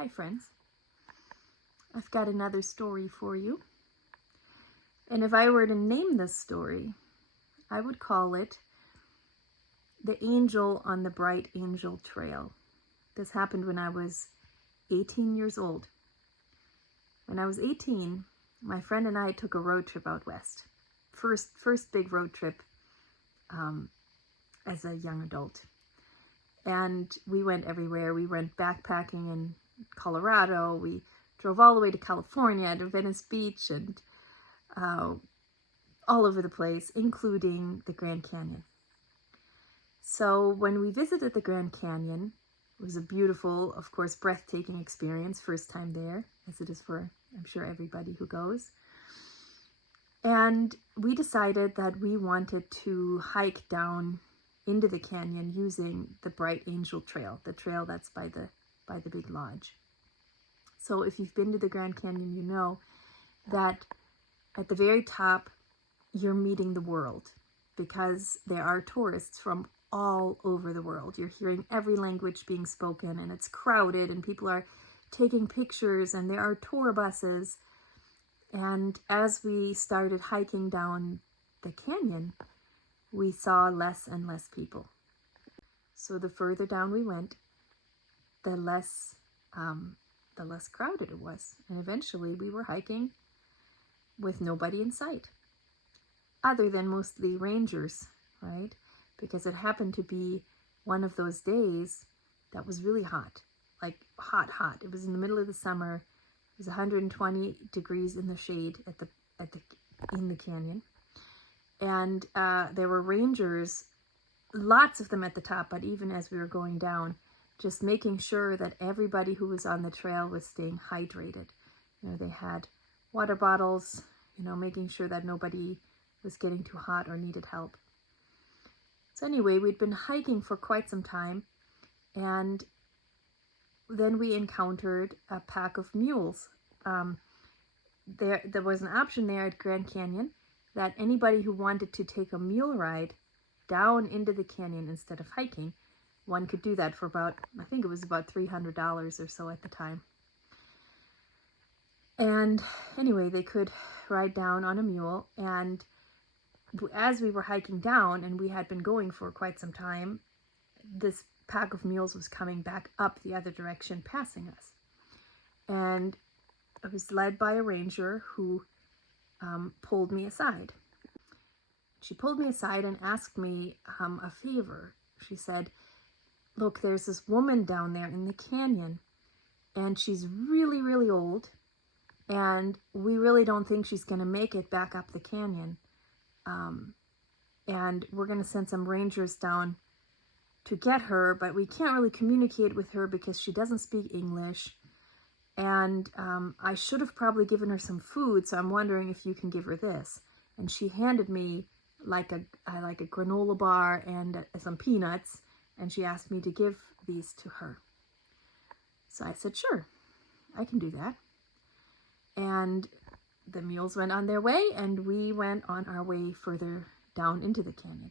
Hi friends, I've got another story for you. And if I were to name this story, I would call it The Angel on the Bright Angel Trail. This happened when I was 18 years old. When I was 18, my friend and I took a road trip out west. First big road trip as a young adult. And we went everywhere. We went backpacking in Colorado. We drove all the way to California, to Venice Beach, and all over the place, including the Grand Canyon. So when we visited the Grand Canyon, it was a beautiful, of course, breathtaking experience. First time there, as it is for, I'm sure, everybody who goes. And we decided that we wanted to hike down into the canyon using the Bright Angel Trail, the trail that's by the big lodge. So if you've been to the Grand Canyon, you know that at the very top, you're meeting the world, because there are tourists from all over the world. You're hearing every language being spoken, and it's crowded, and people are taking pictures, and there are tour buses. And as we started hiking down the canyon, we saw less and less people. So the further down we went, the less crowded it was. And eventually we were hiking with nobody in sight, other than mostly rangers, right? Because it happened to be one of those days that was really hot, like hot. It was in the middle of the summer. It was 120 degrees in the shade in the canyon. And there were rangers, lots of them at the top, but even as we were going down, just making sure that everybody who was on the trail was staying hydrated. You know, they had water bottles, making sure that nobody was getting too hot or needed help. So anyway, we'd been hiking for quite some time, and then we encountered a pack of mules. There was an option there at Grand Canyon that anybody who wanted to take a mule ride down into the canyon instead of hiking, one could do that for about, I think it was about $300 or so at the time. And anyway, they could ride down on a mule, and as we were hiking down, and we had been going for quite some time, this pack of mules was coming back up the other direction, passing us. And it was led by a ranger who pulled me aside. She pulled me aside and asked me a favor. She said, look, there's this woman down there in the canyon, and she's really, really old, and we really don't think she's going to make it back up the canyon. And we're going to send some rangers down to get her, but we can't really communicate with her because she doesn't speak English. And I should have probably given her some food, so I'm wondering if you can give her this. And she handed me like a granola bar and some peanuts, and she asked me to give these to her. So I said, sure, I can do that. And the mules went on their way, and we went on our way further down into the canyon.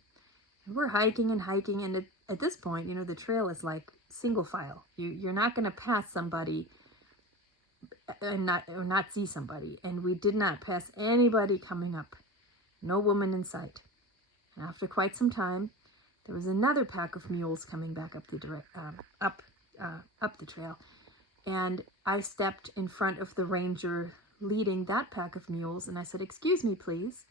And we're hiking, and at this point, the trail is like single file. You're not going to pass somebody and not see somebody. And we did not pass anybody coming up. No woman in sight. And after quite some time, there was another pack of mules coming back up the trail. And I stepped in front of the ranger leading that pack of mules, and I said, excuse me, please.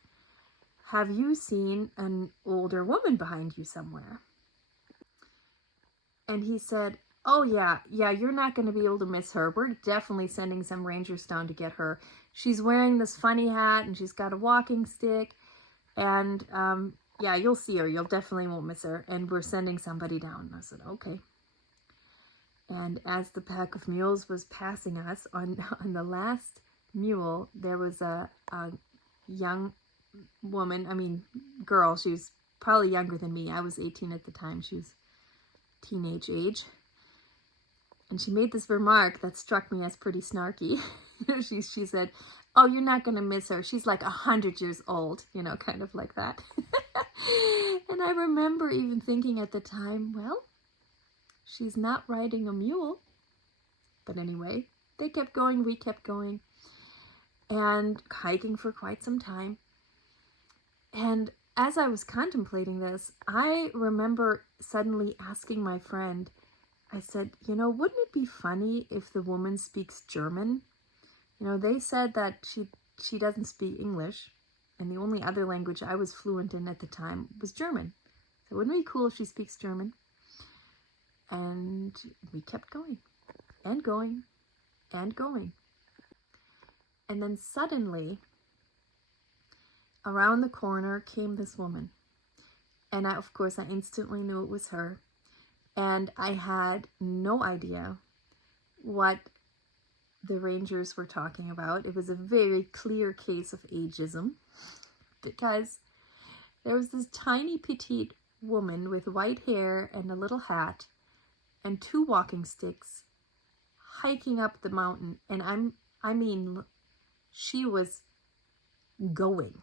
Have you seen an older woman behind you somewhere? And he said, oh yeah, you're not going to be able to miss her. We're definitely sending some rangers down to get her. She's wearing this funny hat, and she's got a walking stick, and yeah, you'll see her. You'll definitely won't miss her, and we're sending somebody down. I said, okay. And as the pack of mules was passing us, on the last mule, there was a young woman, girl. She was probably younger than me. I was 18 at the time. She was teenage age. And she made this remark that struck me as pretty snarky. She said, oh, you're not going to miss her. She's like 100 years old, kind of like that. And I remember even thinking at the time, well, she's not riding a mule, But anyway, they kept going, we kept going, and hiking for quite some time. And as I was contemplating this, I remember suddenly asking my friend, I said, wouldn't it be funny if the woman speaks German? They said that she doesn't speak English, and the only other language I was fluent in at the time was German. So wouldn't it be cool if she speaks German? And we kept going and going and going. And then suddenly, around the corner came this woman. And of course, I instantly knew it was her. And I had no idea what the rangers were talking about. It was a very clear case of ageism, because there was this tiny petite woman with white hair and a little hat and 2 walking sticks hiking up the mountain. And I mean, she was going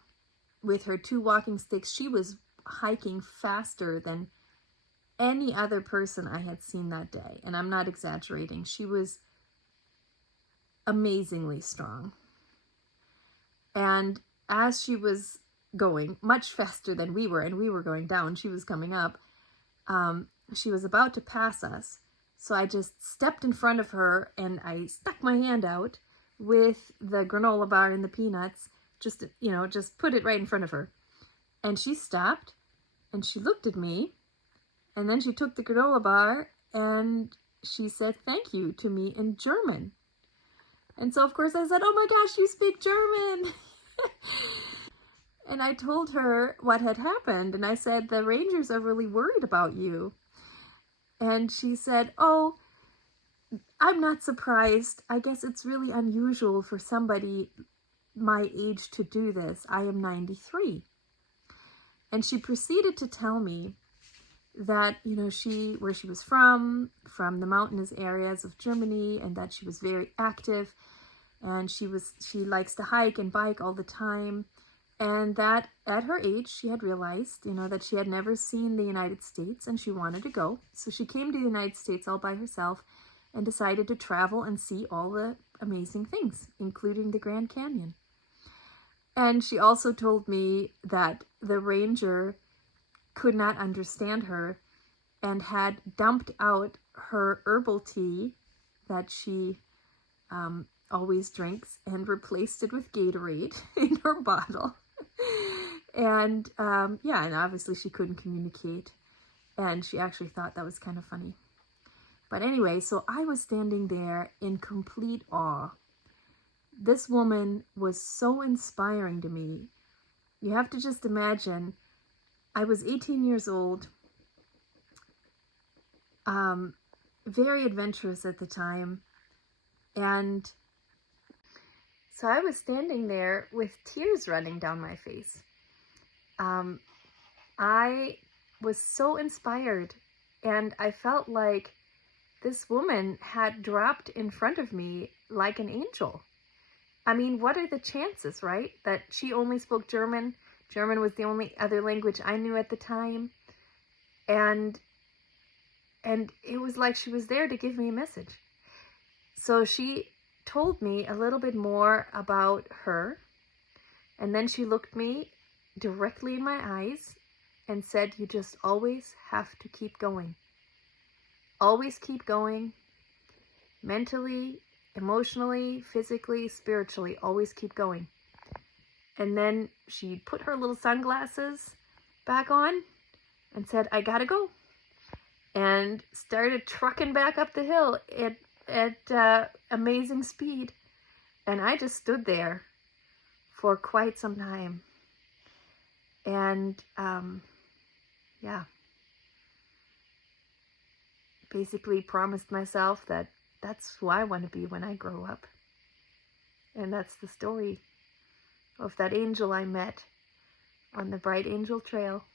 with her 2 walking sticks. She was hiking faster than any other person I had seen that day. And I'm not exaggerating. She was amazingly strong. And as she was going much faster than we were, and we were going down, she was coming up, she was about to pass us. So I just stepped in front of her and I stuck my hand out with the granola bar and the peanuts, just put it right in front of her. And she stopped and she looked at me, and then she took the granola bar and she said thank you to me in German. And so of course I said, oh my gosh, you speak German. And I told her what had happened, and I said, the rangers are really worried about you. And she said, oh, I'm not surprised. I guess it's really unusual for somebody my age to do this. I am 93. And she proceeded to tell me that, where she was from the mountainous areas of Germany, and that she was very active, and she likes to hike and bike all the time. And that at her age, she had realized, that she had never seen the United States and she wanted to go. So she came to the United States all by herself and decided to travel and see all the amazing things, including the Grand Canyon. And she also told me that the ranger could not understand her and had dumped out her herbal tea that she always drinks and replaced it with Gatorade in her bottle. And and obviously she couldn't communicate, and she actually thought that was kind of funny. But anyway, so I was standing there in complete awe. This woman was so inspiring to me. You have to just imagine, I was 18 years old, very adventurous at the time, and so I was standing there with tears running down my face. I was so inspired, and I felt like this woman had dropped in front of me like an angel. I mean, what are the chances, right? That she only spoke German. German was the only other language I knew at the time. And it was like she was there to give me a message. So she told me a little bit more about her, and then she looked me directly in my eyes and said, you just always have to keep going. Always keep going. Mentally, emotionally, physically, spiritually, always keep going. And then she put her little sunglasses back on and said, I gotta go. And started trucking back up the hill at amazing speed. And I just stood there for quite some time. And basically promised myself that that's who I want to be when I grow up. And that's the story of that angel I met on the Bright Angel Trail.